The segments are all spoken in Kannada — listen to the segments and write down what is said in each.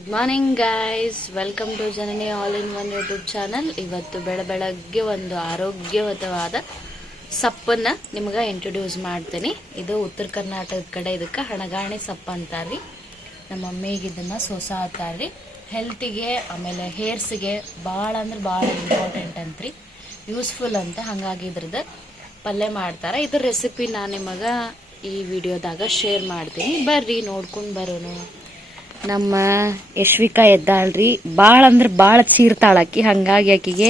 Good morning guys, welcome to Janani all in one YouTube channel. ಇವತ್ತು ಬೆಳಗ್ಗೆ ಒಂದು ಆರೋಗ್ಯಯುತವಾದ ಸಪ್ಪನ್ನ ನಿಮ್ಗೆ ಇಂಟ್ರೊಡ್ಯೂಸ್ ಮಾಡ್ತೀನಿ. ಇದು ಉತ್ತರ ಕರ್ನಾಟಕದ ಕಡೆ ಇದಕ್ಕೆ ಹಣಗಾಣಿ ಸೊಪ್ಪು ಅಂತಾರ್ರಿ. ನಮ್ಮ ಮಮ್ಮಿಗೆ ಇದನ್ನ ಸೋಸ ಅಂತಾರ್ರಿ. ಹೆಲ್ತಿಗೆ ಆಮೇಲೆ ಹೇರ್ಸ್ಗೆ ಭಾಳ ಅಂದ್ರೆ ಭಾಳ ಇಂಪಾರ್ಟೆಂಟ್ ಅಂತ್ರಿ, ಯೂಸ್ಫುಲ್ ಅಂತ. ಹಾಗಾಗಿ ಇದ್ರದ್ದು ಪಲ್ಯ ಮಾಡ್ತಾರೆ. ಇದ್ರ ರೆಸಿಪಿ ನಾನು ನಿಮಗೆ ಈ ವಿಡಿಯೋದಾಗ ಶೇರ್ ಮಾಡ್ತೀನಿ. ಬರ್ರಿ ನೋಡ್ಕೊಂಡು ಬರೋನು. ನಮ್ಮ ಯಶ್ವಿಕಾ ಎದ್ದಾಳ್ರಿ, ಭಾಳ ಅಂದ್ರೆ ಭಾಳ ಚೀರ್ತಾಳಕ್ಕಿ. ಹಂಗಾಗಿ ಆಕಿಗೆ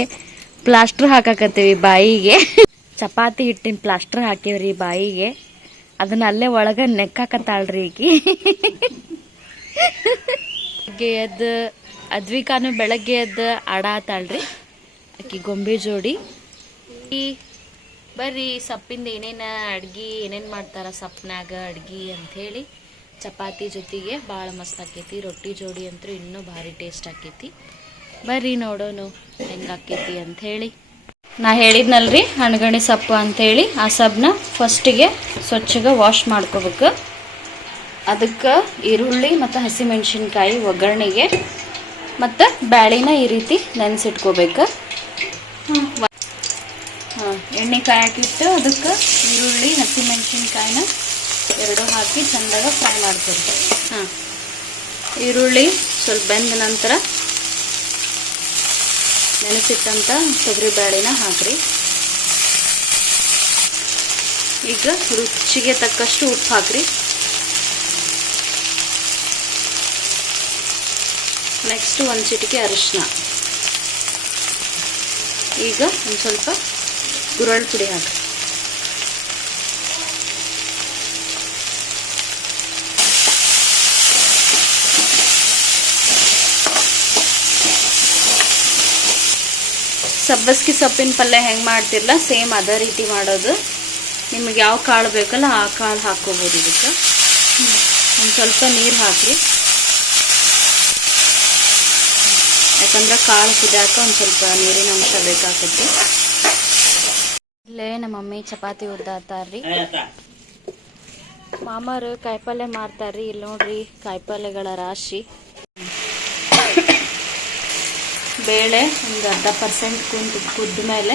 ಪ್ಲಾಸ್ಟರ್ ಹಾಕಾಕತ್ತೀವಿ ಬಾಯಿಗೆ. ಚಪಾತಿ ಹಿಟ್ಟಿನ ಪ್ಲಾಸ್ಟರ್ ಹಾಕಿವ್ರಿ ಬಾಯಿಗೆ. ಅದನ್ನ ಅಲ್ಲೇ ಒಳಗ ನೆಕ್ಕಾಕತ್ತಾಳ್ರಿ ಈಕಿ. ಎದ್ದು ಅದ್ವಿಕಾನು ಬೆಳಗ್ಗೆ ಎದ್ದು ಆಡಾತಾಳ್ರಿ ಆಕಿ ಗೊಂಬೆ ಜೋಡಿ. ಬರ್ರಿ ಸಪ್ಪಿಂದ ಏನೇನು ಅಡ್ಗಿ ಏನೇನು ಮಾಡ್ತಾರ ಸಪ್ಪನ್ಯಾಗ ಅಡ್ಗಿ ಅಂಥೇಳಿ. ಚಪಾತಿ ಜೊತೆಗೆ ಭಾಳ ಮಸ್ತ್ ಆಕೈತಿ. ರೊಟ್ಟಿ ಜೋಡಿ ಅಂತೂ ಇನ್ನೂ ಭಾರಿ ಟೇಸ್ಟ್ ಆಕೈತಿ. ಬರ್ರಿ ನೋಡೋನು ಹೆಂಗೆ ಆಕೈತಿ ಅಂಥೇಳಿ. ನಾ ಹೇಳಿದ್ನಲ್ರಿ ಹಣಗಣಿ ಸೊಪ್ಪು ಅಂಥೇಳಿ. ಆ ಸೊಪ್ಪನ್ನ ಫಸ್ಟಿಗೆ ಸ್ವಚ್ಛಗೆ ವಾಶ್ ಮಾಡ್ಕೋಬೇಕು. ಅದಕ್ಕೆ ಈರುಳ್ಳಿ ಮತ್ತು ಹಸಿಮೆಣ್ಸಿನ್ಕಾಯಿ ಒಗ್ಗರಣೆಗೆ ಮತ್ತು ಬ್ಯಾಳಿನ ಈ ರೀತಿ ನೆನೆಸಿಟ್ಕೋಬೇಕು. ಎಣ್ಣೆ ಕಾಯಕ್ಕಿಟ್ಟು ಅದಕ್ಕೆ ಈರುಳ್ಳಿ ಹಸಿಮೆಣ್ಸಿನ್ಕಾಯಿನ ಎರಡು ಹಾಕಿ ಚೆಂದಾಗ ಫ್ರೈ ಮಾಡ್ಕೊಳ್ತೀವಿ. ಈರುಳ್ಳಿ ಸ್ವಲ್ಪ ಬೆಂದ ನಂತರ ನೆನೆಸಿಟ್ಟಂಥ ತೊಗರಿ ಬೇಳೆನ ಹಾಕ್ರಿ. ಈಗ ರುಚಿಗೆ ತಕ್ಕಷ್ಟು ಉಪ್ಪು ಹಾಕ್ರಿ. ನೆಕ್ಸ್ಟ್ ಒಂದು ಚಿಟಿಕೆ ಅರಿಶಿನ. ಈಗ ಒಂದು ಸ್ವಲ್ಪ ಗುರಳ್ ಪುಡಿ ಹಾಕ್ರಿ. ಸಬ್ಬಸ್ಗಿ ಸೊಪ್ಪಿನ ಪಲ್ಯ ಹೆಂಗೆ ಮಾಡ್ತಿರಲ್ಲ ಸೇಮ್ ಅದೇ ರೀತಿ ಮಾಡೋದು. ನಿಮಗೆ ಯಾವ ಕಾಳು ಬೇಕಲ್ಲ ಆ ಕಾಳು ಹಾಕ್ಕೋಬೋದು. ಇದಕ್ಕೆ ಒಂದು ಸ್ವಲ್ಪ ನೀರು ಹಾಕ್ರಿ, ಯಾಕಂದ್ರೆ ಕಾಳು ಕುದಿಯಾಕ ಒಂದು ಸ್ವಲ್ಪ ನೀರಿನ ಅಂಶ ಬೇಕಾಗ್ತೈತಿ. ಇಲ್ಲೇ ನಮ್ಮ ಮಮ್ಮಿ ಚಪಾತಿ ಉದ್ದಾತಾರ್ರಿ. ಮಾಮಾರು ಕಾಯಿಪಲ್ಯ ಮಾರ್ತಾರ್ರಿ. ಇಲ್ಲಿ ನೋಡ್ರಿ ಕಾಯಿಪಲ್ಯಗಳ ರಾಶಿ. ಬೇಳೆ ಒಂದು 10% ಕುದ್ದ ಮೇಲೆ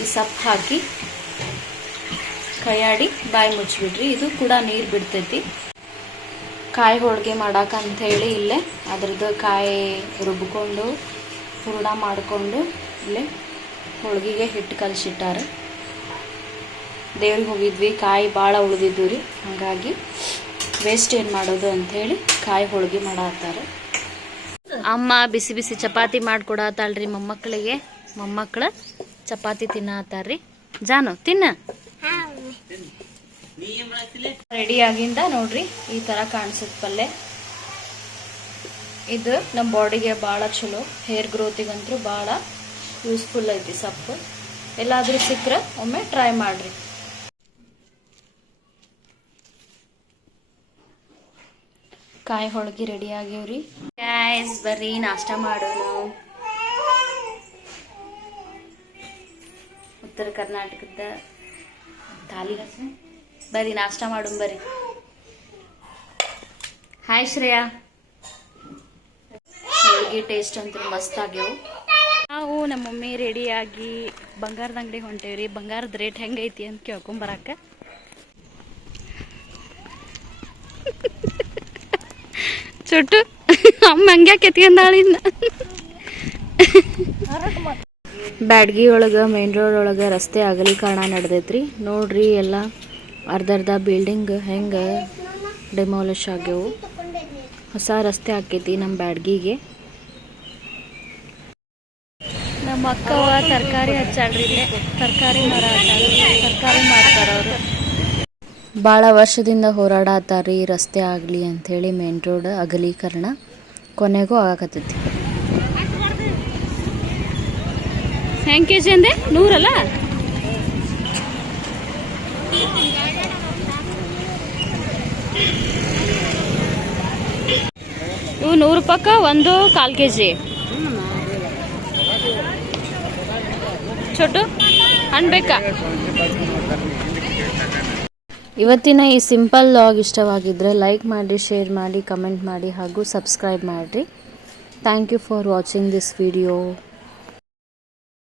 ಈ ಸೊಪ್ಪು ಹಾಕಿ ಕೈಯಾಡಿ ಬಾಯಿ ಮುಚ್ಚಿಬಿಡ್ರಿ. ಇದು ಕೂಡ ನೀರು ಬಿಡ್ತೈತಿ. ಕಾಯಿ ಹೋಳಿಗೆ ಮಾಡಾಕಂಥೇಳಿ ಇಲ್ಲೇ ಅದ್ರದ್ದು ಕಾಯಿ ರುಬ್ಕೊಂಡು ಹೂರಣ ಮಾಡಿಕೊಂಡು ಇಲ್ಲೇ ಹೋಳಿಗೆಗೆ ಹಿಟ್ಟು ಕಲಸಿಟ್ಟಾರ. ದೇವ್ರಿಗೆ ಹೋಗಿದ್ವಿ, ಕಾಯಿ ಭಾಳ ಉಳಿದಿದ್ವು ರೀ. ಹಾಗಾಗಿ ವೇಸ್ಟ್ ಏನು ಮಾಡೋದು ಅಂಥೇಳಿ ಕಾಯಿ ಹೋಳಿಗೆ ಮಾಡಾತ್ತಾರ. ಅಮ್ಮ ಬಿಸಿ ಬಿಸಿ ಚಪಾತಿ ಮಾಡಿಕೊಡತ್ತಾಳ್ರಿ ಮೊಮ್ಮಕ್ಕಳಿಗೆ. ಮೊಮ್ಮಕ್ಕಳು ಚಪಾತಿ ತಿನ್ನತ್ತಾರ್ರಿ. ಜಾನು ತಿನ್ನ. ರೆಡಿ ಆಗಿಂದ ನೋಡ್ರಿ ಈ ತರ ಕಾಣಿಸುತ್ತೆ ಪಲ್ಯ. ಇದು ನಮ್ಮ ಬಾಡಿಗೆ ಭಾಳ ಚಲೋ, ಹೇರ್ ಗ್ರೋತಿಗಂತೂ ಭಾಳ ಯೂಸ್ಫುಲ್ ಐತಿ ಸೊಪ್ಪು. ಎಲ್ಲಾದ್ರೂ ಸಿಕ್ಕರೆ ಒಮ್ಮೆ ಟ್ರೈ ಮಾಡ್ರಿ. ಕಾಯಿ ಹೋಳಿಗೆ ರೆಡಿ ಆಗ್ಯಾವ್ರಿ. ಗೈಸ್ ಬರ್ರಿ ನಾಷ್ಟ ಮಾಡೋಣ. ಉತ್ತರ ಕರ್ನಾಟಕದ ತಾಲಿ ಬರ್ರಿ ನಾಷ್ಟ ಮಾಡೋಣ ಬರ್ರಿ. ಹಾಯ್ ಶ್ರೇಯಾ. ಹೋಳಿಗೆ ಟೇಸ್ಟ್ ಅಂತೂ ಮಸ್ತ್ ಆಗ್ಯಾವು. ನಾವು ನಮ್ಮ ಮಮ್ಮಿ ರೆಡಿಯಾಗಿ ಬಂಗಾರದ ಅಂಗಡಿ ಹೊಂಟೇವ್ರಿ. ಬಂಗಾರದ ರೇಟ್ ಹೆಂಗೈತಿ ಅಂತ ಕೇಳ್ಕೊಂಬರಾಕ. ಚೊಟ್ಟು ಅಮ್ಮ ಹಂಗ್ಯಾಕೆ ಎತ್ಕೊಂಡಾಳಿಂದ. ಬ್ಯಾಡ್ಗಿ ಒಳಗೆ ಮೇನ್ ರೋಡ್ ಒಳಗೆ ರಸ್ತೆ ಅಗಲೀಕರಣ ನಡೆದೈತ್ರಿ. ನೋಡ್ರಿ ಎಲ್ಲ ಅರ್ಧ ಬಿಲ್ಡಿಂಗ್ ಹೆಂಗೆ ಡೆಮಾಲಿಷ್ ಆಗ್ಯವು. ಹೊಸ ರಸ್ತೆ ಆಕೈತಿ ನಮ್ಮ ಬ್ಯಾಡ್ಗಿಗೆ. ನಮ್ಮ ಅಕ್ಕವ ತರಕಾರಿ ಹಚ್ಚಾಳ್ರಿ. ಇಲ್ಲೇ ತರಕಾರಿ ಮರ ತರಕಾರಿ ಮಾಡ್ತಾರ ಅವರು. ಭಾಳ ವರ್ಷದಿಂದ ಹೋರಾಡತ್ತಾರ್ರಿ ರಸ್ತೆ ಆಗಲಿ ಅಂಥೇಳಿ. ಮೇನ್ ರೋಡ್ ಅಗಲೀಕರಣ ಕೊನೆಗೂ ಆಗಾಕತ್ತೈತಿ. ಹೆಂಗೆ ಕೆ ಜಿ ಅಂದೆ? 100 ಅಲ್ಲ? ಇವು 100 ರೂಪಾಯಿಗೆ ಒಂದು 1/4 kg. ಚೊಟ್ಟು ಹಣ್ಣು ಬೇಕಾ? ಇವತ್ತಿನ ಈ ಸಿಂಪಲ್ ಲಾಗ್ ಇಷ್ಟವಾಗಿದ್ದರೆ ಲೈಕ್ ಮಾಡಿ, ಶೇರ್ ಮಾಡಿ, ಕಮೆಂಟ್ ಮಾಡಿ ಹಾಗೂ ಸಬ್ಸ್ಕ್ರೈಬ್ ಮಾಡಿರಿ. Thank you for watching this video.